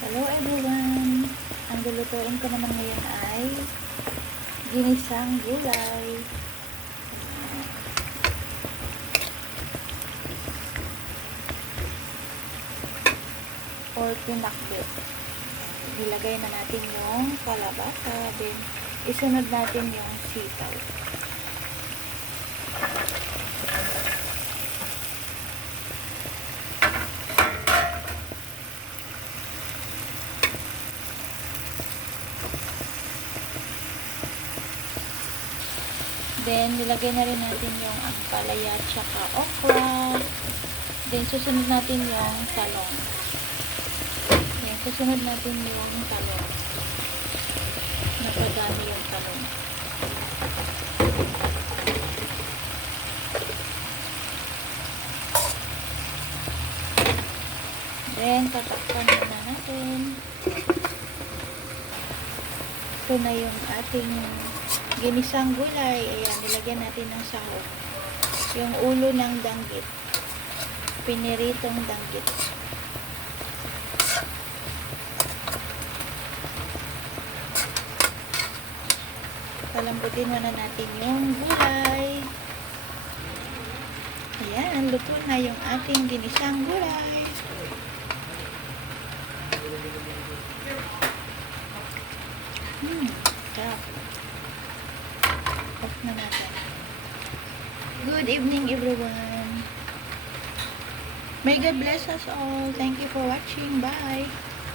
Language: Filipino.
Hello everyone! Ang lulutuin ko naman ngayon ay ginisang gulay. Or pinakbit. Nilagay na natin yung kalabasa. Then, isunod natin yung sitaw. Then, nilagay na rin natin yung ampalaya at saka okra. Then, susunod natin yung talong. Then, susunod natin yung talong. Napadami yung talong. Then, tatakpan muna natin. Ito na yung ating ginisang gulay. Ayan, nilagyan natin ng sahog. Yung ulo ng danggit. Piniritong danggit. Palambutin muna natin yung gulay. Ayan, luto na yung ating ginisang gulay. Hmm, sarap. Off na natin. Good evening, everyone. May God bless us all. Thank you for watching. Bye.